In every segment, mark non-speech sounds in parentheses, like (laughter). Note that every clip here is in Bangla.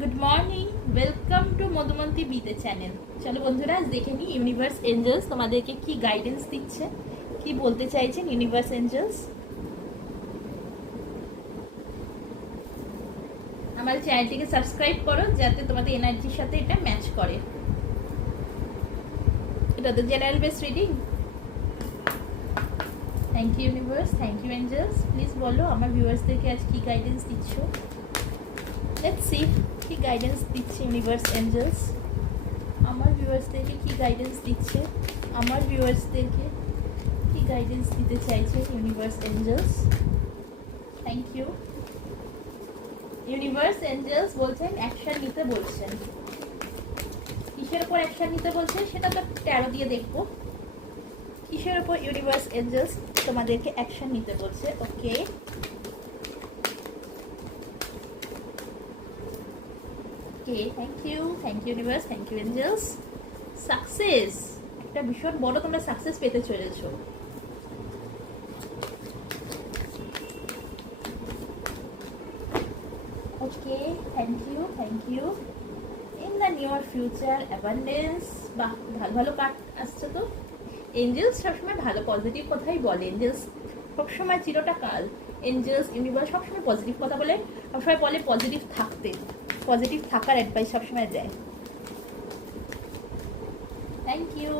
Good morning welcome to Madhumanti বিতে চ্যানেল চলো বন্ধুরা, আজ দেখে নিই ইউনিভার্স এঞ্জেলস তোমাদেরকে কি গাইডেন্স দিচ্ছে, কি বলতে চাইছেন ইউনিভার্স এঞ্জেলস আমার চ্যানেলটিকে সাবস্ক্রাইব করো, যাতে তোমাদের এনার্জির সাথে এটা ম্যাচ করে। এটা তো general base reading thank you universe thank you angels please বলো, আমার ভিউয়ার্সদেরকে আজ কি গাইডেন্স দিচ্ছ? লেটস সি কি গাইডেন্স দিচ্ছে ইউনিভার্স এঞ্জেলস আমার ভিউয়ার্সদেরকে কি গাইডেন্স দিচ্ছে? আমার ভিউয়ার্সদেরকে কি গাইডেন্স দিতে চাইছে universe angels thank you universe angels বলছেন অ্যাকশন নিতে বলছেন। কিসের উপর অ্যাকশন নিতে বলছে? সেটা তো ট্যারো দিয়ে দেখব। কিসের উপর ইউনিভার্স এঞ্জেলস তোমাদেরকে অ্যাকশন নিতে বলছে? Okay okay thank you thank you universe thank you angels success একটা ভীষণ বড় তোমরা সাকসেস পেতে চলেছো। Okay thank you thank you in the near future abundance বাহ, ভালো ভালো কার্ড আসছে তো। এঞ্জেলস সবসময় ভালো পজিটিভ কথাই বলে। এঞ্জেলস সবসময় চিরটা কাল এঞ্জেলস ইউনিভার্স সবসময় পজিটিভ কথা বলে। সবসময় বলে পজিটিভ থাকতে। পজিটিভ থাকার অ্যাডভাইস সবসময় দেয়। Thank you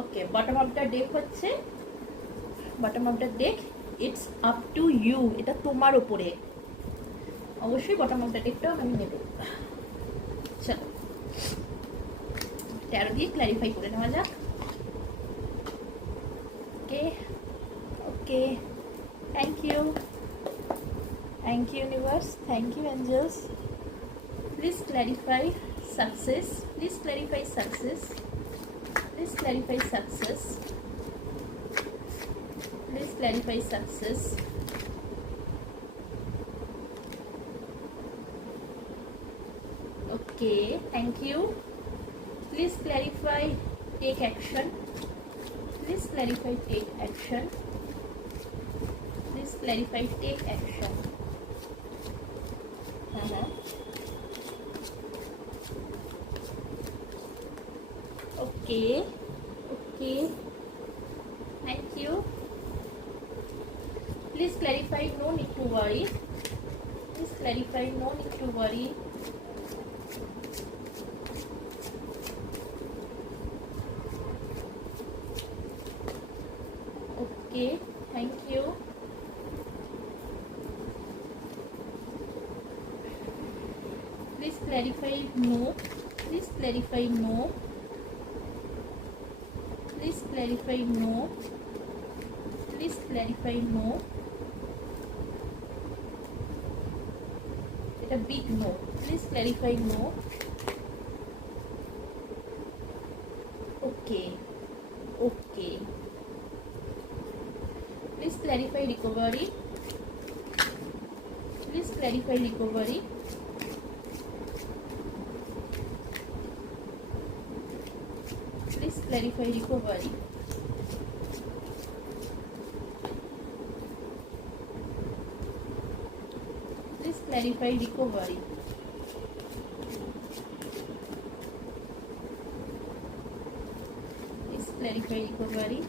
okay bottom the deck হচ্ছে bottom the deck it's up to you এটা তোমার ওপরে অবশ্যই বটম দ্য ডেকটাও আমি নেব। চলো। তেরো দিয়ে ক্ল্যারিফাই করে নেওয়া যাক। Okay okay. Thank you thank you universe thank you angels please clarify success please clarify success Please clarify success. Please clarify success. Okay, thank you. Please clarify, take action. Please clarify, take action. Please clarify, take action. Uh-huh. Okay. Okay. Thank you. Please clarify, no need to worry. Please clarify, no need to worry. Okay, thank you. Please clarify, no. Please clarify, no. Please clarify no. Please clarify no. এটা big no. Please clarify no. Clarify recovery. Please clarify recovery.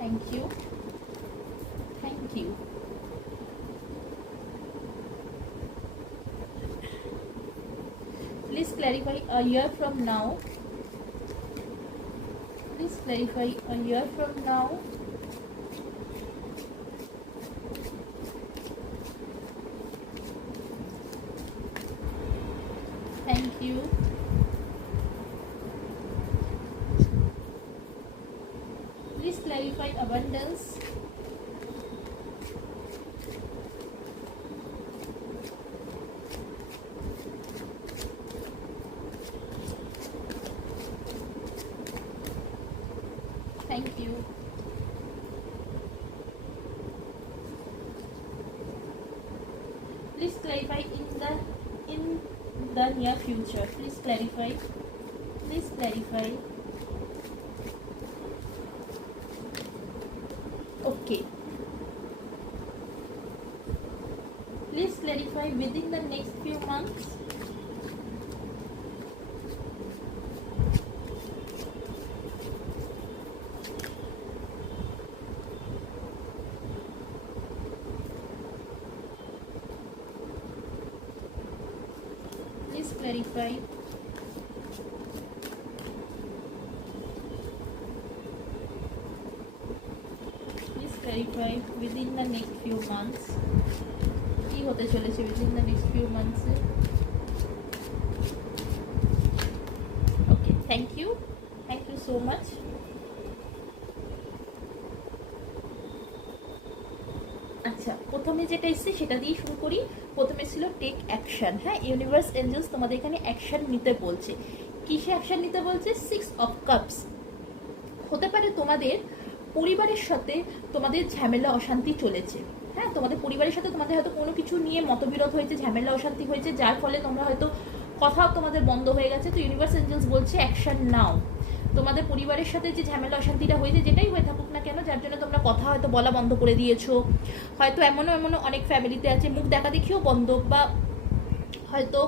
Thank you. Thank you. Please clarify a year from now. that if year from now, thank you. Please clarify abundance near future. Please clarify. Please clarify clarify please clarify within the next few months কি হতে চলেছে within the next few months okay thank you thank you so much আচ্ছা প্রথমে যেটা এসছে সেটা দিয়ে শুরু করি ছিল টেক অ্যাকশন হ্যাঁ ইউনিভার্স এঞ্জেলস তোমাদের এখানে অ্যাকশন নিতে বলছে। কিসে অ্যাকশন নিতে বলছে? সিক্স অফ কাপস হতে পারে তোমাদের পরিবারের সাথে তোমাদের ঝামেলা, অশান্তি চলেছে। হ্যাঁ তোমাদের পরিবারের সাথে তোমাদের হয়তো কোনো কিছু নিয়ে মতবিরোধ হয়েছে, ঝামেলা, অশান্তি হয়েছে, যার ফলে তোমরা হয়তো কথাও তোমাদের বন্ধ হয়ে গেছে। তো ইউনিভার্স এঞ্জেলস বলছে অ্যাকশন নাও। তোমাদের পরিবারের সাথে যে ঝামেলা অশান্তিটা হয়েছে, যেটাই হয়ে থাকুক না কেন, যার জন্য তোমরা কথা হয়তো বলা বন্ধ করে দিয়েছ। হয়তো এমনও এমনও অনেক ফ্যামিলিতে আছে, মুখ দেখা দেখিও বন্ধ, বা হয়তো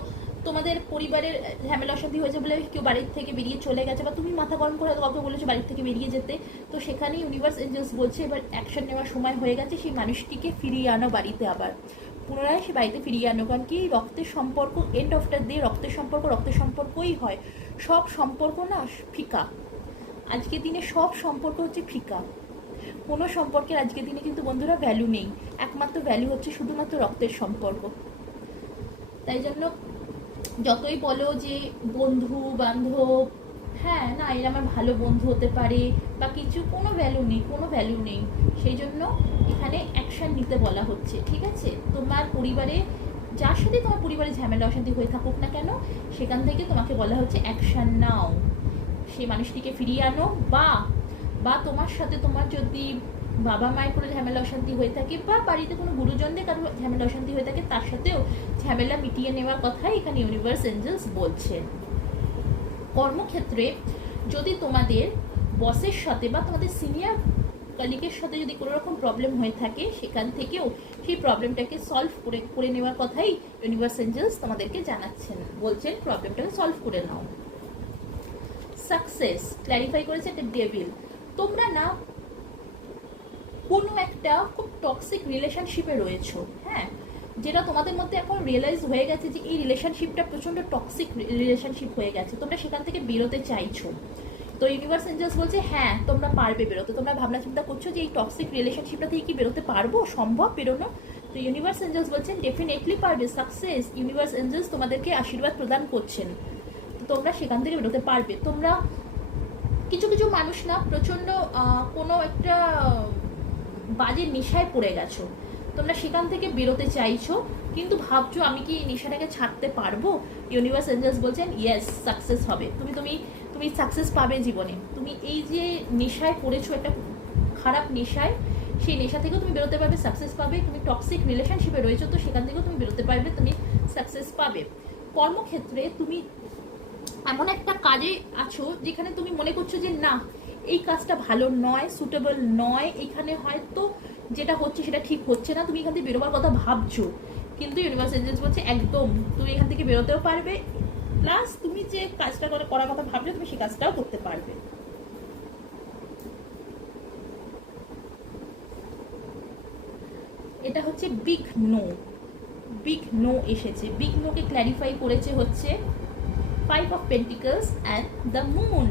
তোমাদের পরিবারের ঝামেলা অশান্তি হয়েছে বলে কেউ বাড়ির থেকে বেরিয়ে চলে গেছে, বা তুমি মাথা গরম করে কাউকে বলেছ বাড়ির থেকে বেরিয়ে যেতে। তো সেখানে ইউনিভার্স এঞ্জেলস বলছে, এবার অ্যাকশন নেওয়ার সময় হয়ে গেছে, সেই মানুষটিকে ফিরিয়ে আনো বাড়িতে আবার। পুনরায় সে বাড়িতে ফিরিয়ে আনো, কারণ কি? রক্তের সম্পর্ক এন্ড অফ দ্য ডে রক্তের সম্পর্ক, রক্তের সম্পর্কই হয়। সব সম্পর্ক না ফিকা। আজকের দিনে সব সম্পর্ক হচ্ছে ফিকা। কোনো সম্পর্কের আজকের দিনে কিন্তু বন্ধুরা ভ্যালু নেই। একমাত্র ভ্যালু হচ্ছে শুধুমাত্র রক্তের সম্পর্ক। তাই জন্য যতই বলো যে বন্ধু, বান্ধব হ্যাঁ না, এরা আমার ভালো বন্ধু হতে পারে বা কিছু, কোনো ভ্যালু নেই, কোনো ভ্যালু নেই। সেই জন্য এখানে অ্যাকশন নিতে বলা হচ্ছে, ঠিক আছে? তোমার পরিবারে যার সাথে তোমার পরিবারে ঝামেলা অশান্তি হয়ে থাকুক না কেন, সেখান থেকে তোমাকে বলা হচ্ছে অ্যাকশন নাও। সেই মানুষটিকে ফিরিয়ে আনো বা বা তোমার সাথে তোমার যদি বাবা মায়ের কোনো ঝামেলা অশান্তি হয়ে থাকে বা বাড়িতে কোনো গুরুজনদের কারও ঝামেলা অশান্তি হয়ে থাকে, তার সাথেও ঝামেলা মিটিয়ে নেওয়ার কথাই এখানে ইউনিভার্স এঞ্জেলস বলছে। কর্মক্ষেত্রে যদি তোমাদের বসের সাথে বা তোমাদের সিনিয়র কলিগের সাথে যদি কোনো রকম প্রবলেম হয়ে থাকে, সেখান থেকেও সেই প্রবলেমটাকে সলভ করে করে নেওয়ার কথাই ইউনিভার্স এঞ্জেলস তোমাদেরকে জানাচ্ছেন। বলছেন প্রবলেমটাকে সলভ করে নাও। সাকসেস ক্ল্যারিফাই করেছে একটা ডেভিল তোমরা না কোনো একটা খুব টক্সিক রিলেশনশিপে রয়েছো হ্যাঁ? যেটা তোমাদের মধ্যে এখন রিয়েলাইজ হয়ে গেছে যে এই রিলেশনশিপটা প্রচণ্ড টক্সিক রিলেশনশিপ হয়ে গেছে। তোমরা সেখান থেকে বেরোতে চাইছো। তো ইউনিভার্স এঞ্জেলস বলছে হ্যাঁ তোমরা পারবে বেরোতে। তোমরা ভাবনা চিন্তা করছ যে এই টক্সিক রিলেশনশিপটা থেকে কি বেরোতে পারব? সম্ভব বেরোনো? তো ইউনিভার্স এঞ্জেলস বলছেন ডেফিনেটলি পারবে। সাকসেস ইউনিভার্স এঞ্জেলস তোমাদেরকে আশীর্বাদ প্রদান করছেন। তো তোমরা সেখান থেকে বেরোতে পারবে। তোমরা কিছু কিছু মানুষ না, প্রচণ্ড কোনো একটা বাজে নেশায় পড়ে গেছো। তোমরা সেখান থেকে বেরোতে চাইছো, কিন্তু ভাবছ আমি কি নেশাটাকে ছাড়তে পারব? ইউনিভার্স এঞ্জেলস বলছেন ইয়েস সাকসেস হবে। তুমি তুমি তুমি সাকসেস পাবে জীবনে। তুমি এই যে নেশায় পড়েছো, একটা খারাপ নেশায়, সেই নেশা থেকেও তুমি বেরোতে পারবে সাকসেস পাবে। তুমি টক্সিক রিলেশনশিপে রয়েছো, তো সেখান থেকেও তুমি বেরোতে পারবে, তুমি সাকসেস পাবে। কর্মক্ষেত্রে তুমি এমন একটা কাজে আছো, যেখানে তুমি মনে করছ যে, না, এই কাজটা ভালো নয় সুটেবল নয়, এখানে হয়তো যেটা হচ্ছে সেটা ঠিক হচ্ছে না। তুমি এখান থেকে বেরোবার কথা ভাবছ। কিন্তু ইউনিভার্স এজেন্স বলছে, একদম, তুমি এখান থেকে বেরোতেও পারবে। প্লাস তুমি যে কাজটা করে, করার কথা ভাবছ তুমি সেই কাজটাও করতে পারবে। এটা হচ্ছে বিগ নো বিগ নো এসেছে। বিগ নোকে ক্ল্যারিফাই করেছে হচ্ছে five of pentacles and the moon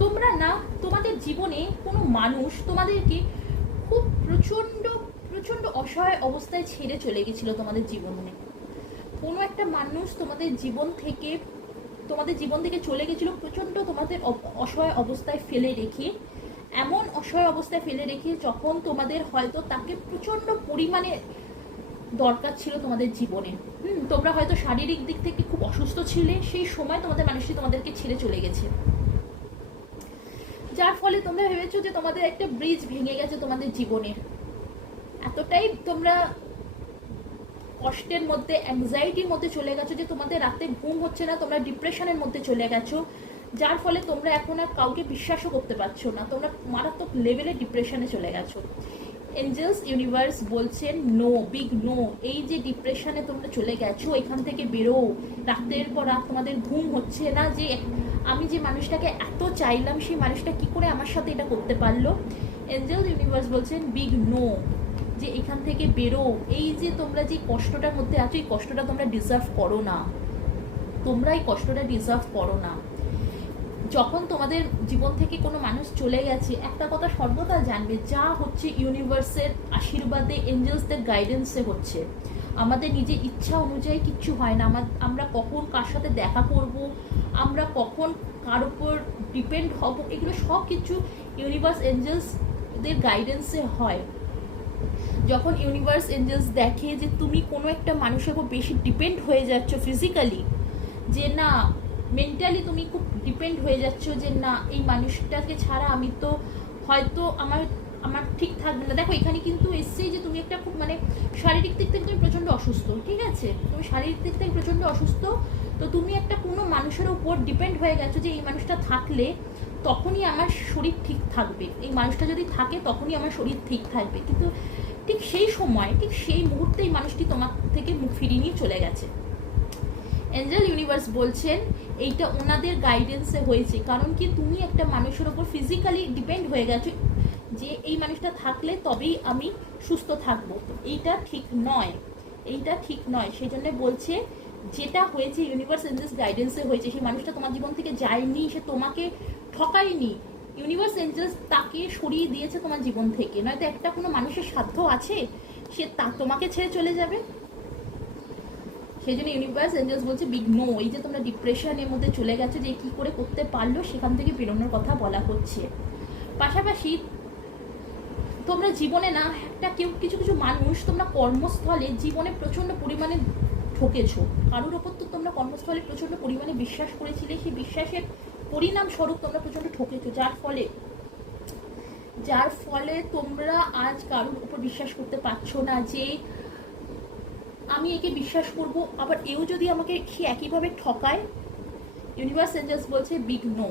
তোমরা না, তোমাদের জীবনে কোনো মানুষ তোমাদেরকে খুব প্রচণ্ড প্রচণ্ড অসহায় অবস্থায় ছেড়ে চলে গেছিল তোমাদের জীবনে। কোনো একটা মানুষ তোমাদের জীবন থেকে, তোমাদের জীবন থেকে চলে গেছিল প্রচণ্ড তোমাদের অসহায় অবস্থায় ফেলে রেখে। এমন অসহায় অবস্থায় ফেলে রেখে যখন তোমাদের হয়তো তাকে প্রচণ্ড পরিমাণে দরকার ছিল তোমাদের জীবনে। হুম, তোমরা হয়তো শারীরিক দিক থেকে খুব অসুস্থ ছিলে, সেই সময় তোমাদের মানুষটি তোমাদেরকে ছেড়ে চলে গেছে। যার ফলে তোমরা ভেবেছো যে তোমাদের একটা ব্রিজ ভেঙে গেছে তোমাদের জীবনের। এতটাই তোমরা কষ্টের মধ্যে অ্যাংজাইটির মধ্যে চলে গেছো যে তোমাদের রাতে ঘুম হচ্ছে না, তোমরা ডিপ্রেশনের মধ্যে চলে গেছো। যার ফলে তোমরা এখন আর কাউকে বিশ্বাসও করতে পারছ না। তোমরা মারাত্মক লেভেলে ডিপ্রেশনে চলে গেছো। এঞ্জেলস ইউনিভার্স বলছেন নো বিগ নো এই যে ডিপ্রেশনে তোমরা চলে গেছো, এখান থেকে বেরো রাতের পর রাত তোমাদের ঘুম হচ্ছে না যে, আমি যে মানুষটাকে এত চাইলাম, সেই মানুষটা কি করে আমার সাথে এটা করতে পারল? এঞ্জেলস ইউনিভার্স বলছেন বিগ নো যে এখান থেকে বেরো। এই যে তোমরা যে কষ্টটার মধ্যে আছো, এই কষ্টটা তোমরা ডিজার্ভ করো না। তোমরা এই কষ্টটা ডিজার্ভ করো না। যখন তোমাদের জীবন থেকে কোনো মানুষ চলে গেছে, একটা কথা সর্বদা জানবে, যা হচ্ছে ইউনিভার্সের আশীর্বাদে এঞ্জেলসদের গাইডেন্সে হচ্ছে। আমাদের নিজের ইচ্ছা অনুযায়ী কিচ্ছু হয় না। আমার আমরা কখন কার সাথে দেখা করব, আমরা কখন কার উপর ডিপেন্ড হব, এগুলো সব কিছু ইউনিভার্স এঞ্জেলসদের গাইডেন্সে হয়। যখন ইউনিভার্স এঞ্জেলস দেখে যে তুমি কোনো একটা মানুষের উপর বেশি ডিপেন্ড হয়ে যাচ্ছ ফিজিক্যালি যে না মেন্টালি তুমি খুব ডিপেন্ড হয়ে যাচ্ছ যে না, এই মানুষটাকে ছাড়া আমি তো হয়তো আমার আমার ঠিক থাকবে না। দেখো, এখানে কিন্তু এসছেই যে তুমি একটা খুব মানে শারীরিক দিক থেকে তুমি প্রচণ্ড অসুস্থ, ঠিক আছে? তুমি শারীরিক দিক থেকে প্রচণ্ড অসুস্থ, তো তুমি একটা কোনো মানুষের উপর ডিপেন্ড হয়ে গেছো যে এই মানুষটা থাকলে তখনই আমার শরীর ঠিক থাকবে। এই মানুষটা যদি থাকে, তখনই আমার শরীর ঠিক থাকবে। কিন্তু ঠিক সেই সময়, ঠিক সেই মুহূর্তে এই মানুষটি তোমার থেকে মুখ ফিরিয়ে নিয়ে চলে গেছে। এঞ্জেল ইউনিভার্স বলছেন, এইটা ওনাদের গাইডেন্সে হয়েছে। কারণ কি তুমি একটা মানুষের ওপর ফিজিক্যালি ডিপেন্ড হয়ে গেছো যে এই মানুষটা থাকলে তবেই আমি সুস্থ থাকব। এইটা ঠিক নয়। এইটা ঠিক নয়। সেই জন্য বলছে, যেটা হয়েছে ইউনিভার্স এঞ্জেলস গাইডেন্সে হয়েছে, সেই মানুষটা তোমার জীবন থেকে যায়নি, সে তোমাকে ঠকায়নি। ইউনিভার্স এঞ্জেলস তাকে সরিয়ে দিয়েছে তোমার জীবন থেকে। নয়তো একটা কোনো মানুষের সাধ্য আছে, সে তা তোমাকে ছেড়ে চলে যাবে? সেই জন্য ইউনিভার্স এঞ্জেলস বলছে বিগ নো এই যে তোমরা ডিপ্রেশনের মধ্যে চলে গেছো যে কি করে করতে পারল, সেখান থেকে বেরোনোর কথা বলা হচ্ছে। পাশাপাশি তোমরা জীবনে না, একটা কেউ, কিছু কিছু মানুষ তোমরা কর্মস্থলে জীবনে প্রচণ্ড পরিমাণে ঠকেছো কারোর ওপর তো তোমরা কর্মস্থলে প্রচণ্ড পরিমাণে বিশ্বাস করেছিলে, সেই বিশ্বাসের পরিণাম স্বরূপ তোমরা প্রচণ্ড ঠকেছো যার ফলে যার ফলে তোমরা আজ কারোর উপর বিশ্বাস করতে পারছ না যে আমি একে বিশ্বাস করব। আবার এও যদি আমাকে সে একইভাবে ঠকায় ইউনিভার্স এঞ্জেলস বলছে বিগ নো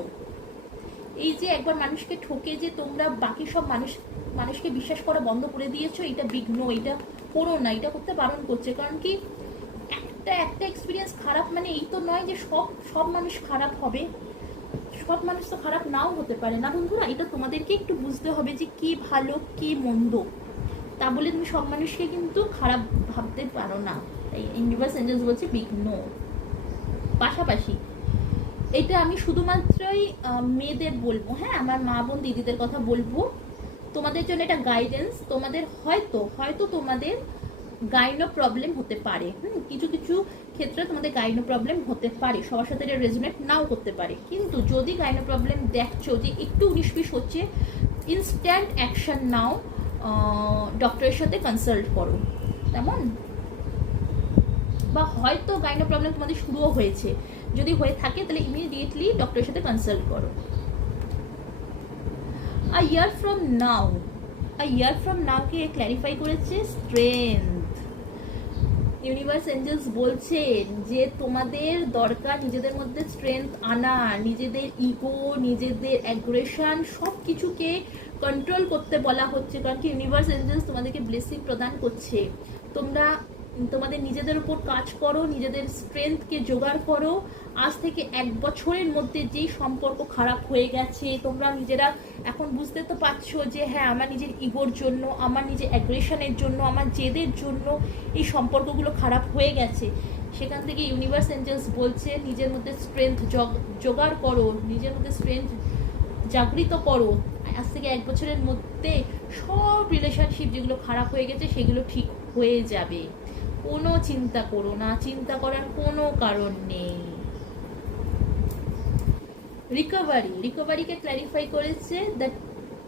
এই যে একবার মানুষকে ঠকে যে তোমরা বাকি সব মানুষ, মানুষকে বিশ্বাস করা বন্ধ করে দিয়েছ, এটা বিগ নো এটা করো না, এটা করতে বারণ করছে। কারণ কি, একটা একটা এক্সপিরিয়েন্স খারাপ মানে এই তো নয় যে সব সব মানুষ খারাপ হবে। সব মানুষ তো খারাপ নাও হতে পারে। না বন্ধুরা, এটা তোমাদেরকে একটু বুঝতে হবে যে কি ভালো, কি মন্দ। তা বলে তুমি সব মানুষকে কিন্তু খারাপ ভাবতে পারো না। তাই ইউনিভার্স এঞ্জেলস বলছে বিগ নো পাশাপাশি, এটা আমি শুধুমাত্রই মেয়েদের বলব হ্যাঁ আমার মা বোন দিদিদের কথা বলব। তোমাদের জন্য এটা গাইডেন্স তোমাদের হয়তো হয়তো তোমাদের গাইনো প্রবলেম হতে পারে। হুম, কিছু কিছু ক্ষেত্রে তোমাদের গাইনো প্রবলেম হতে পারে। সবার সাথে এটা রেজনেট নাও করতে পারে। কিন্তু যদি গাইনো প্রবলেম দেখছ যে একটু উনিশ বিশ হচ্ছে ইনস্ট্যান্ট অ্যাকশন নাও ডক্টরের সাথে কনসাল্ট করো। তেমন বা হয়তো গাইনো প্রবলেম তোমাদের শুরুও হয়েছে। যদি হয়ে থাকে, তাহলে ইমিডিয়েটলি ডক্টরের সাথে কনসাল্ট করো। A year from now a year from নাওকে clarify করেছে স্ট্রেংথ ইউনিভার্স এঞ্জেলস বলছেন যে তোমাদের দরকার নিজেদের মধ্যে স্ট্রেংথ আনা, নিজেদের ইগো নিজেদের অ্যাগ্রেশন সব কিছুকে কন্ট্রোল করতে বলা হচ্ছে, কারণ কি ইউনিভার্স এঞ্জেলস তোমাদেরকে ব্লেসিং প্রদান করছে। তোমরা, তোমাদের নিজেদের উপর কাজ করো, নিজেদের স্ট্রেংথকে জোগাড় করো আজ থেকে এক বছরের মধ্যে যেই সম্পর্ক খারাপ হয়ে গেছে, তোমরা নিজেরা এখন বুঝতে তো পারছ যে হ্যাঁ আমার নিজের ইগোর জন্য, আমার নিজের অ্যাগ্রেশনের জন্য, আমার জেদের জন্য এই সম্পর্কগুলো খারাপ হয়ে গেছে। সেখান থেকে ইউনিভার্স এঞ্জেলস বলছে, নিজের মধ্যে স্ট্রেংথ জোগাড় করো, নিজের মধ্যে স্ট্রেংথ জাগৃত করো। আজ থেকে এক বছরের মধ্যে সব রিলেশনশিপ যেগুলো খারাপ হয়ে গেছে, সেগুলো ঠিক হয়ে যাবে। কোনো চিন্তা করো না, চিন্তা করার কোনো কারণ নেই। রিকভারি রিকভারিকে ক্ল্যারিফাই করেছে দ্য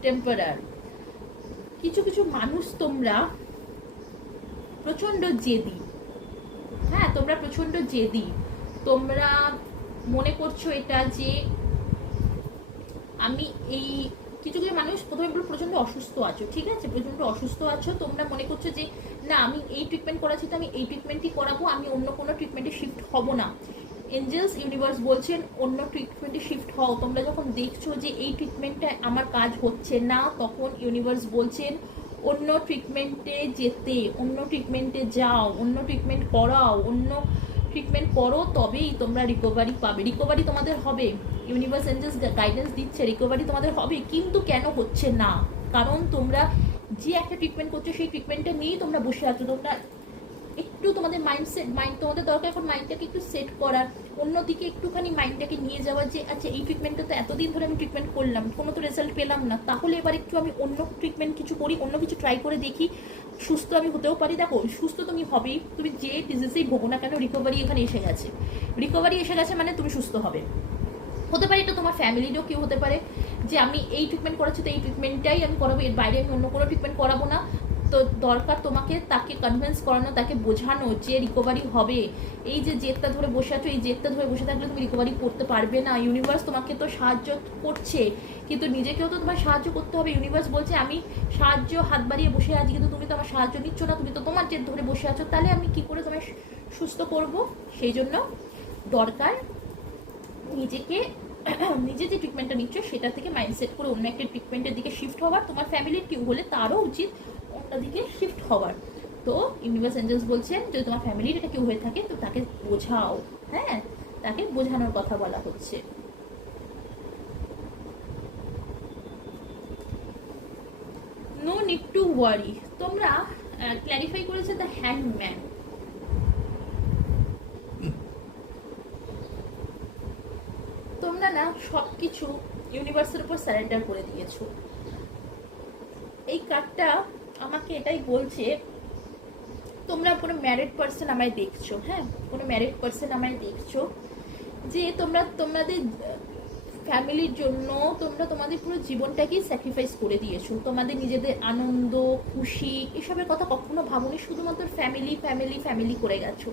টেম্পারার কিছু কিছু মানুষ তোমরা প্রচণ্ড জেদি। হ্যাঁ তোমরা প্রচণ্ড জেদি। তোমরা মনে করছ এটা যে আমি এই কিছু কিছু মানুষ প্রথমে বলো প্রচণ্ড অসুস্থ আছো, ঠিক আছে? প্রচণ্ড অসুস্থ আছো, তোমরা মনে করছ যে না, আমি এই ট্রিটমেন্ট করাচ্ছি তো আমি এই ট্রিটমেন্টই করাবো, আমি অন্য কোনো ট্রিটমেন্টে শিফট হব না। এঞ্জেলস ইউনিভার্স বলছেন, অন্য ট্রিটমেন্টে শিফট হও। তোমরা যখন দেখছ যে এই ট্রিটমেন্টটা আমার কাজ হচ্ছে না, তখন ইউনিভার্স বলছেন, অন্য ট্রিটমেন্টে যেতে, অন্য ট্রিটমেন্টে যাও, অন্য ট্রিটমেন্ট করাও, অন্য ট্রিটমেন্ট করো, তবেই তোমরা রিকভারি পাবে। রিকভারি তোমাদের হবে। ইউনিভার্স এঞ্জেলস গাইডেন্স দিচ্ছে রিকভারি তোমাদের হবে, কিন্তু কেন হচ্ছে না? কারণ তোমরা যে একটা ট্রিটমেন্ট করছ, সেই ট্রিটমেন্টটা নিয়েই তোমরা বসে আছো। তোমরা একটু তোমাদের মাইন্ডসেট মাইন্ড তোমাদের দরকার, এখন মাইন্ডটাকে একটু সেট করার। অন্যদিকে একটুখানি মাইন্ডটাকে নিয়ে যাওয়া যে আচ্ছা এই ট্রিটমেন্টটা তো এতদিন ধরে আমি ট্রিটমেন্ট করলাম, কোনো তো রেজাল্ট পেলাম না। তাহলে এবার একটু আমি অন্য ট্রিটমেন্ট কিছু করি, অন্য কিছু ট্রাই করে দেখি, সুস্থ আমি হতেও পারি। দেখো, সুস্থ তুমি হবেই, তুমি যে ডিজিজেই ভোগো না কেন রিকভারি এখানে এসে গেছে। রিকভারি এসে গেছে মানে তুমি সুস্থ হবে। হতে পারে এটা তোমার ফ্যামিলিরও কেউ হতে পারে, যে আমি এই ট্রিটমেন্ট করাচ্ছি, তো এই ট্রিটমেন্টটাই আমি করাবো, এর বাইরে আমি অন্য কোনো ট্রিটমেন্ট করাবো না। তো দরকার তোমাকে তাকে কনভিন্স করানো, তাকে বোঝানো যে রিকভারি হবে। এই যে জেদটা ধরে বসে আছো, এই জেদটা ধরে বসে থাকলে তুমি রিকভারি করতে পারবে না। ইউনিভার্স তোমাকে তো সাহায্য করছে, কিন্তু নিজেকেও তো তোমার সাহায্য করতে হবে। ইউনিভার্স বলছে, আমি সাহায্য হাত বাড়িয়ে বসে আছি, কিন্তু তুমি তো আমার সাহায্য নিচ্ছ না। তুমি তো তোমার জেদ ধরে বসে আছো। তাহলে আমি কি করে তোমায় সুস্থ করব? সেই জন্য দরকার নিজেকে, (clears throat) নিজে যে ট্রিটমেন্টটা নিচ্ছ, সেটা থেকে মাইন্ডসেট করে অন্য একটা ট্রিটমেন্টের দিকে শিফট হওয়ার তোমার ফ্যামিলির কেউ হলে তারও উচিত অন্যদিকে শিফট হওয়ার তো ইউনিভার্স এঞ্জেলস বলছেন যদি তোমার ফ্যামিলির এটা কেউ হয়ে থাকে, তো তাকে বোঝাও। হ্যাঁ তাকে বোঝানোর কথা বলা হচ্ছে। নো নিড টু ওয়ারি তোমরা ক্ল্যারিফাই করেছে দ্য হ্যান্ডম্যান তোমরা না সব কিছু ইউনিভার্সের উপর স্যারেন্ডার করে দিয়েছ। এই কার্ডটা আমাকে এটাই বলছে, তোমরা কোনো ম্যারিড পার্সন আমায় দেখছ হ্যাঁ কোনো ম্যারিড পার্সন আমায় দেখছ, যে তোমরা, তোমাদের ফ্যামিলির জন্য তোমরা তোমাদের পুরো জীবনটাকেই স্যাক্রিফাইস করে দিয়েছ। তোমাদের নিজেদের আনন্দ, খুশি এসবের কথা কখনো ভাবনি, শুধুমাত্র ফ্যামিলি ফ্যামিলি ফ্যামিলি করে গেছো।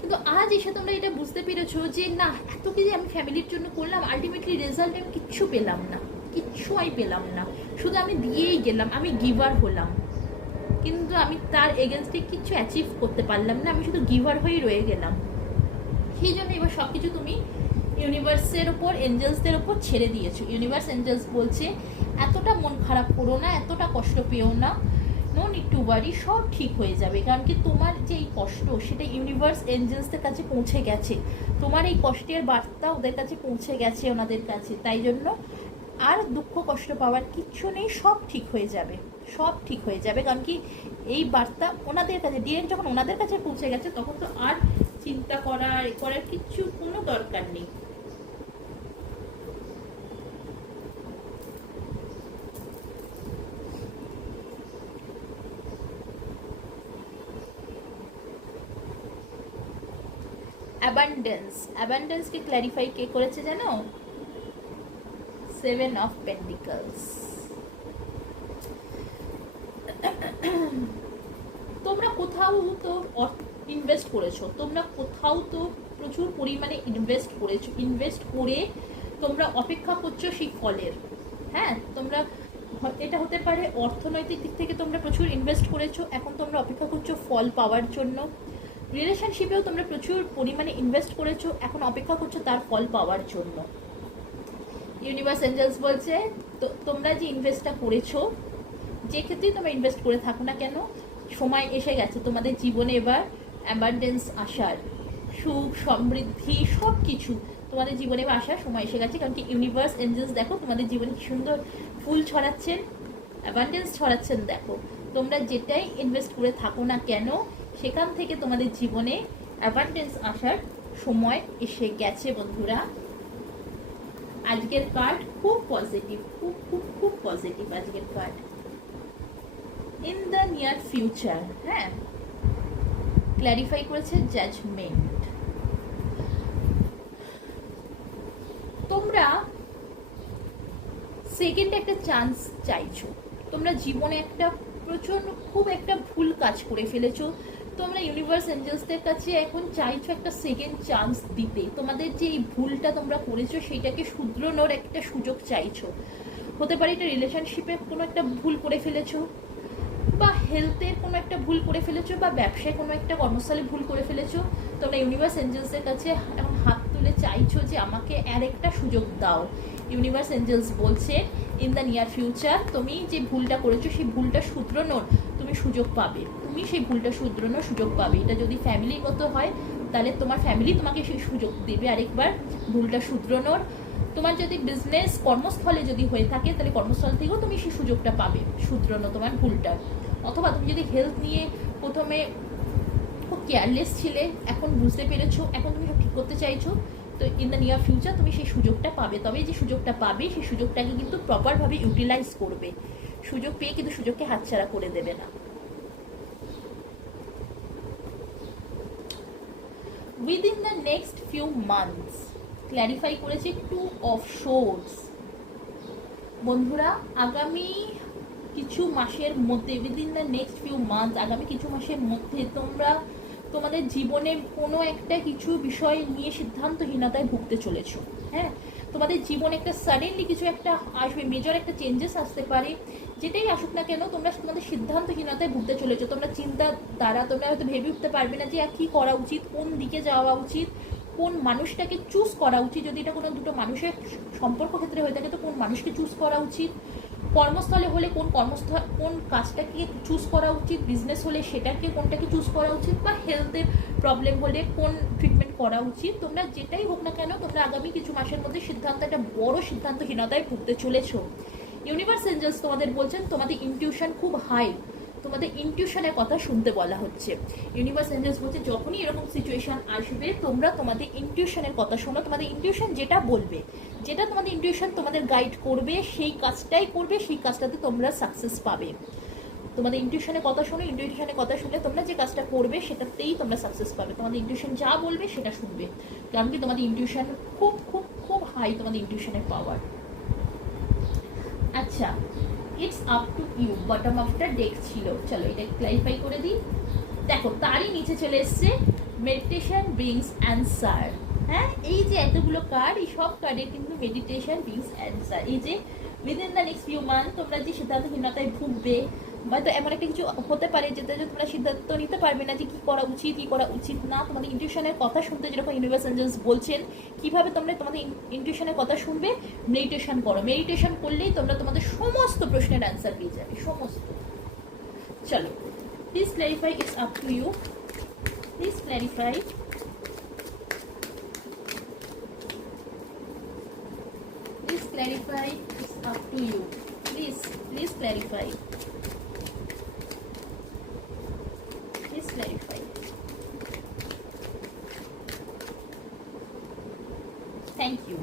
কিন্তু আজ এসে তোমরা এটা বুঝতে পেরেছ যে না, এত কিছু আমি ফ্যামিলির জন্য করলাম আলটিমেটলি রেজাল্ট আমি কিচ্ছু পেলাম না কিচ্ছু আমি পেলাম না। শুধু আমি দিয়েই গেলাম, আমি গিভার হলাম। কিন্তু আমি তার এগেনস্টে কিচ্ছু অ্যাচিভ করতে পারলাম না, আমি শুধু গিভার হয়েই রয়ে গেলাম। সেই জন্য এবার সব কিছু তুমি ইউনিভার্সের ওপর এঞ্জেলসদের ওপর ছেড়ে দিয়েছ। ইউনিভার্স এঞ্জেলস বলছে, এতটা মন খারাপ করো না, এতটা কষ্ট পেও না। নো নিড টু ওয়ারি সব ঠিক হয়ে যাবে। কারণ কি তোমার যে এই কষ্ট, সেটা ইউনিভার্স এঞ্জেলসদের কাছে পৌঁছে গেছে। তোমার এই কষ্টের বার্তা ওদের কাছে পৌঁছে গেছে ওনাদের কাছে। তাই জন্য আর দুঃখ কষ্ট পাওয়ার কিচ্ছু নেই, সব ঠিক হয়ে যাবে। সব ঠিক হয়ে যাবে, কারণ কি এই বার্তা ওনাদের কাছে ডিরেক্ট যখন ওনাদের কাছে পৌঁছে গেছে, তখন তো আর চিন্তা করার করার কিচ্ছু কোনো দরকার নেই। অ্যাবান্ডেন্স অ্যাবান্ডেন্সকে ক্ল্যারিফাই কে করেছে জানো? সেভেন অফ পেন্ডিকলস তোমরা কোথাও তো ইনভেস্ট করেছ, তোমরা কোথাও তো প্রচুর পরিমাণে ইনভেস্ট করেছ ইনভেস্ট করে তোমরা অপেক্ষা করছ সেই ফলের। হ্যাঁ তোমরা এটা হতে পারে অর্থনৈতিক দিক থেকে তোমরা প্রচুর ইনভেস্ট করেছ, এখন তোমরা অপেক্ষা করছ ফল পাওয়ার জন্য। রিলেশনশিপেও তোমরা প্রচুর পরিমাণে ইনভেস্ট করেছ, এখন অপেক্ষা করছ তার ফল পাওয়ার জন্য। ইউনিভার্স এঞ্জেলস বলছে তোমরা যে ইনভেস্টটা করেছ, যে ক্ষেত্রেই তোমরা ইনভেস্ট করে থাকো না কেন, সময় এসে গেছে। তোমাদের জীবনে এবার অ্যাবান্ডেন্স আসার, সুখ, সমৃদ্ধি সব কিছু তোমাদের জীবনে এবার আসার সময় এসে গেছে। কারণ কি ইউনিভার্স এঞ্জেলস দেখো, তোমাদের জীবনে কি সুন্দর ফুল ছড়াচ্ছেন অ্যাবান্ডেন্স ছড়াচ্ছেন দেখো। তোমরা যেটাই ইনভেস্ট করে থাকো না কেন, সেখান থেকে তোমাদের জীবনে অ্যাবান্ডেন্স আসার সময় এসে গেছে বন্ধুরা। আজকের কার্ড খুব পজিটিভ খুব খুব খুব পজিটিভ আজকের card in the near future হ্যাঁ ক্ল্যারিফাই করেছে জাজমেন্ট তোমরা সেকেন্ড একটা চান্স চাইছো। তোমরা জীবনে একটা প্রচণ্ড, খুব একটা ভুল কাজ করে ফেলেছো। তোমরা ইউনিভার্স এঞ্জেলসদের কাছে এখন চাইছো একটা সেকেন্ড চান্স দিতে। তোমাদের যে এই ভুলটা তোমরা করেছ, সেইটাকে শুধরানোর একটা সুযোগ চাইছো। হতে পারে এটা রিলেশনশিপে কোনো একটা ভুল করে ফেলেছো, বা হেলথের কোনো একটা ভুল করে ফেলেছো, বা ব্যবসায় কোনো একটা কর্মস্থলে ভুল করে ফেলেছো। তোমরা ইউনিভার্স এঞ্জেলসের কাছে এখন হাত তুলে চাইছো যে আমাকে আর একটা সুযোগ দাও। ইউনিভার্স এঞ্জেলস বলছে ইন দ্য নিয়ার ফিউচার তুমি যে ভুলটা করেছ, সেই ভুলটা শুধরানোর তুমি সুযোগ পাবে। তুমি সেই ভুলটা শুধরানোর সুযোগ পাবে। এটা যদি ফ্যামিলিগত হয়, তাহলে তোমার ফ্যামিলি তোমাকে সেই সুযোগ দেবে আরেকবার ভুলটা শুধরানোর। তোমার যদি বিজনেস কর্মস্থলে যদি হয়ে থাকে, তাহলে কর্মস্থল থেকেও তুমি সেই সুযোগটা পাবে শুধরানো তোমার ভুলটা। অথবা তুমি যদি হেলথ নিয়ে প্রথমে খুব কেয়ারলেস ছিলে, এখন বুঝতে পেরেছ, এখন তুমি ঠিক করতে চাইছো, তো ইন দ্য নিয়ার ফিউচার তুমি সেই সুযোগটা পাবে। তবে যে সুযোগটা পাবে, সেই সুযোগটাকে কিন্তু প্রপারভাবে ইউটিলাইজ করবে। সুযোগ পেয়ে কিন্তু সুযোগকে হাতছাড়া করে দেবে না। Within the next few months clarify করেছে টু অফ শোর্স বন্ধুরা, আগামী কিছু মাসের মধ্যে within the next few month আগামী কিছু মাসের মধ্যে তোমরা তোমাদের জীবনে কোনো একটা কিছু বিষয় নিয়ে সিদ্ধান্তহীনতায় ভুগতে চলেছো হ্যাঁ? তোমাদের জীবনে একটা সাডেনলি কিছু একটা আসবে মেজর একটা চেঞ্জেস আসতে পারে। যেটাই আসুক না কেন, তোমরা তোমাদের সিদ্ধান্তহীনতায় ভুগতে চলেছো। তোমরা চিন্তা দ্বারা তোমরা হয়তো ভেবে উঠতে পারবে না যে কি করা উচিত? কোন দিকে যাওয়া উচিত? কোন মানুষটাকে চুজ করা উচিত? যদি এটা কোনো দুটো মানুষের সম্পর্ক ক্ষেত্রে হয়ে থাকে, তো কোন মানুষকে চুজ করা উচিত? কর্মস্থলে হলে কোন কর্মস্থল কোন কাজটাকে চুজ করা উচিত? বিজনেস হলে সেটাকে, কোনটাকে চুজ করা উচিত? বা হেলথের প্রবলেম হলে কোন ট্রিটমেন্ট করা উচিত? তোমরা যেটাই হোক না কেন, তোমরা আগামী কিছু মাসের মধ্যে সিদ্ধান্ত একটা বড় সিদ্ধান্তহীনতায় ভুগতে চলেছো। ইউনিভার্স এঞ্জেলস তোমাদের বলছেন তোমাদের ইনটিউশন খুব হাই তোমাদের ইনটিউশনের কথা শুনতে বলা হচ্ছে। ইউনিভার্স এঞ্জেলস বলছে, যখনই এরকম সিচুয়েশন আসবে, তোমরা তোমাদের ইনটিউশনের কথা শোনো। তোমাদের ইনটিউশন যেটা বলবে, যেটা তোমাদের ইনটিউশন তোমাদের গাইড করবে, সেই কাজটাই করবে, সেই কাজটাতে তোমরা সাকসেস পাবে। তোমাদের ইনটিউশনের কথা শোনো ইনটিউশনের কথা শুনলে তোমরা যে কাজটা করবে, সেটাতেই তোমরা সাকসেস পাবে। তোমাদের ইনটিউশন যা বলবে, সেটা শুনবে। কারণ কি তোমাদের ইনটিউশন খুব খুব খুব হাই তোমাদের ইনটিউশনের পাওয়ার আচ্ছা it's up to you bottom অফটা deck ছিল। চলো, এটা ক্লারিফাই করে দিই। দেখো, তারই নিচে চলে এসছে মেডিটেশন ব্রিংস অ্যান্সার হ্যাঁ এই যে এতগুলো কার্ড এই সব কার্ডে কিন্তু মেডিটেশন ব্রিংস অ্যান্সার এই যে within the next few month তোমরা যে সিদ্ধান্তহীনতায় ভুগবে হয়তো এমন একটা কিছু হতে পারে যেটা যে তোমরা সিদ্ধান্ত নিতে পারবে না যে কি করা উচিত, কি করা উচিত না। তোমাদের ইনটিউশনের কথা শুনতে যেরকম ইউনিভার্স এঞ্জেলস বলছেন, কীভাবে তোমরা তোমাদের ইনটিউশনের কথা শুনবে? মেডিটেশন করো। মেডিটেশন করলেই তোমরা তোমাদের সমস্ত প্রশ্নের অ্যান্সার পেয়ে যাবে, সমস্ত। চলো please clarify it's up to you please clarify please clarify it's up to you please please clarify please clarify thank you.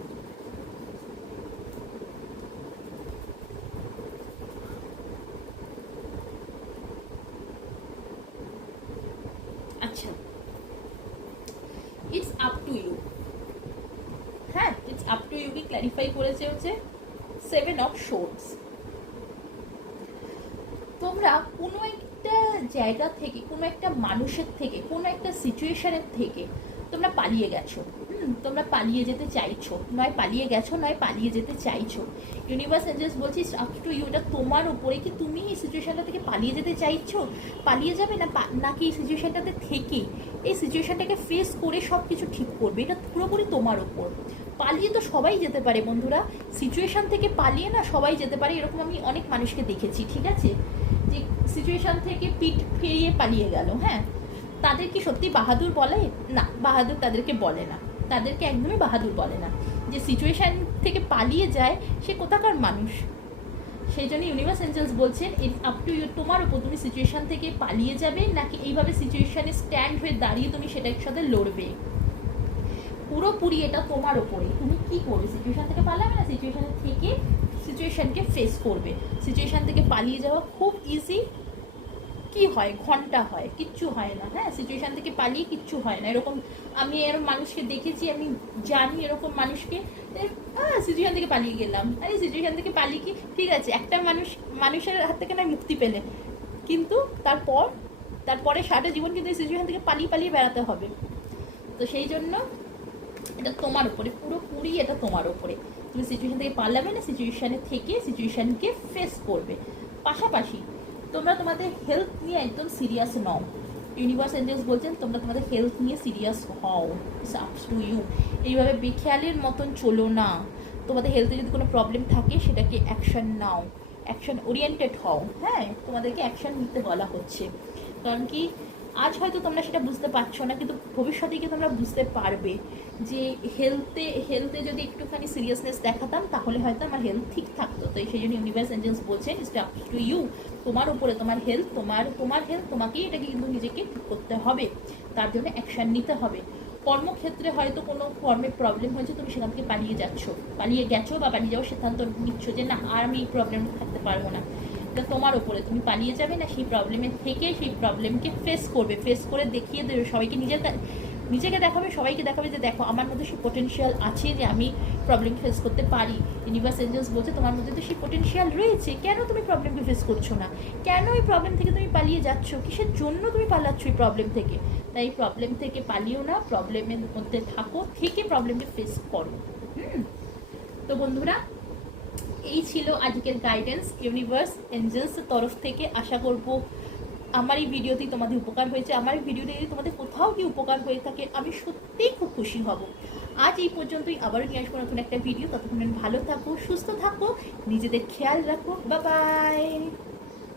আচ্ছা ইটস আপ টু ইউ হ্যাঁ ইটস আপ টু ইউ কি ক্ল্যারিফাই করেছে হচ্ছে? সেভেন অফ শোর্টস তোমরা কোনো একটা জায়গা থেকে, কোনো একটা মানুষের থেকে, কোনো একটা সিচুয়েশনের থেকে তোমরা পালিয়ে গেছো। তোমরা পালিয়ে যেতে চাইছো। নয় পালিয়ে গেছো, নয় পালিয়ে যেতে চাইছো। ইউনিভার্স এঞ্জেলস বলছি আপ টু ইউ এটা তোমার উপরে কি তুমি এই সিচুয়েশানটা থেকে পালিয়ে যেতে চাইছো? পালিয়ে যাবে না নাকি এই সিচুয়েশানটাতে থেকে এই সিচুয়েশনটাকে ফেস করে সব কিছু ঠিক করবে। এটা পুরোপুরি তোমার উপর। পালিয়ে তো সবাই যেতে পারে, বন্ধুরা। সিচুয়েশন থেকে পালিয়ে না সবাই যেতে পারে, এরকম আমি অনেক মানুষকে দেখেছি, ঠিক আছে? যে সিচুয়েশান থেকে পিঠ ফিরিয়ে পালিয়ে গেল হ্যাঁ? তাদের কি সত্যি বাহাদুর বলে? না, বাহাদুর তাদেরকে বলে না। তাদেরকে একদমই বাহাদুর বলে না। যে সিচুয়েশন থেকে পালিয়ে যায়, সে কোথাকার মানুষ? সেই জন্য ইউনিভার্স এঞ্জেলস বলছেন আপ টু ইউ তোমার উপর তুমি সিচুয়েশন থেকে পালিয়ে যাবে, নাকি এইভাবে সিচুয়েশনে স্ট্যান্ড হয়ে দাঁড়িয়ে তুমি সেটার সাথে লড়বে? পুরোপুরি এটা তোমার ওপরে তুমি কি করবে? সিচুয়েশান থেকে পালাবে না? সিচুয়েশান থেকে সিচুয়েশনকে ফেস করবে? সিচুয়েশন থেকে পালিয়ে যাওয়া খুব ইজি কি হয়? ঘণ্টা হয়। কিচ্ছু হয় না হ্যাঁ? সিচুয়েশন থেকে পালিয়ে কিচ্ছু হয় না। এরকম আমি এরকম মানুষকে দেখেছি, আমি জানি এরকম মানুষকে। সিচুয়েশন থেকে পালিয়ে গেলাম। আরে সিচুয়েশন থেকে পালিয়ে কি? ঠিক আছে, একটা মানুষ, মানুষের হাত থেকে না মুক্তি পেলে। কিন্তু তারপর, তারপরে সারাটা জীবন কিন্তু এই সিচুয়েশন থেকে পালিয়ে পালিয়ে বেড়াতে হবে। তো সেই জন্য এটা তোমার উপরে পুরোপুরি এটা তোমার উপরে। তুমি সিচুয়েশান থেকে পালাবে না সিচুয়েশনে থেকে সিচুয়েশানকে ফেস করবে। পাশাপাশি তোমরা তোমাদের হেলথ নিয়ে একদম সিরিয়াস নও। ইউনিভার্স এঞ্জেলস বলছেন, তোমরা তোমাদের হেলথ নিয়ে সিরিয়াস হও। ইটস টু ইউ এইভাবে বেখেয়ালের মতন চলো না। তোমাদের হেলথে যদি কোনো প্রবলেম থাকে, সেটাকে অ্যাকশন নাও। অ্যাকশন ওরিয়েন্টেড হও। হ্যাঁ তোমাদেরকে অ্যাকশন নিতে বলা হচ্ছে। কারণ কি? আজ হয়তো তোমরা সেটা বুঝতে পারছ না, কিন্তু ভবিষ্যতে গিয়ে তোমরা বুঝতে পারবে যে হেলথে হেলথে যদি একটুখানি সিরিয়াসনেস দেখাতাম, তাহলে হয়তো আমার হেলথ ঠিক থাকতো। তো সেই জন্য ইউনিভার্স এঞ্জেলস বলছেন আপ টু ইউ তোমার উপরে তোমার হেলথ তোমার তোমার হেলথ তোমাকেই এটাকে কিন্তু নিজেকে ঠিক করতে হবে। তার জন্য অ্যাকশন নিতে হবে। কর্মক্ষেত্রে হয়তো কোনো কর্মের প্রবলেম হয়েছে, তুমি সেখান থেকে পালিয়ে যাচ্ছ। পালিয়ে গেছো বা পালিয়ে যাওয়ার সিদ্ধান্ত নিচ্ছ যে, না, আর আমি এই প্রবলেম থাকতে পারব না। এটা তোমার ওপরে। তুমি পালিয়ে যাবে না, সেই প্রবলেমের থেকে সেই প্রবলেমকে ফেস করবে। ফেস করে দেখিয়ে দেবে, সবাইকে নিজের নিজেকে দেখাবে, সবাইকে দেখাবে যে দেখো, আমার মধ্যে সেই পোটেনশিয়াল আছে যে আমি প্রবলেম ফেস করতে পারি। ইউনিভার্স এঞ্জেলস বলছে, তোমার মধ্যে তো সেই পোটেনশিয়াল রয়েছে। কেন তুমি প্রবলেমকে ফেস করছ না? কেন এই প্রবলেম থেকে তুমি পালিয়ে যাচ্ছ? কিসের জন্য তুমি পালাচ্ছ এই প্রবলেম থেকে? তাই এই প্রবলেম থেকে পালিও না প্রবলেমের মধ্যে থাকো, থেকে প্রবলেমকে ফেস করো। হুম? তো বন্ধুরা এই ছিল আজকের গাইডেন্স ইউনিভার্স এঞ্জেলসের তরফ থেকে আশা করব আমার এই ভিডিওতেই তোমাদের উপকার হয়েছে। আমার এই ভিডিওতে যদি তোমাদের কোথাও কি উপকার হয়ে থাকে, আমি সত্যিই খুব খুশি হব। আজ এই পর্যন্তই, আবারও নিয়ে আসব নতুন একটা ভিডিও ততক্ষণ ভালো থাকো, সুস্থ থাকো, নিজেদের খেয়াল রাখো। বা বাই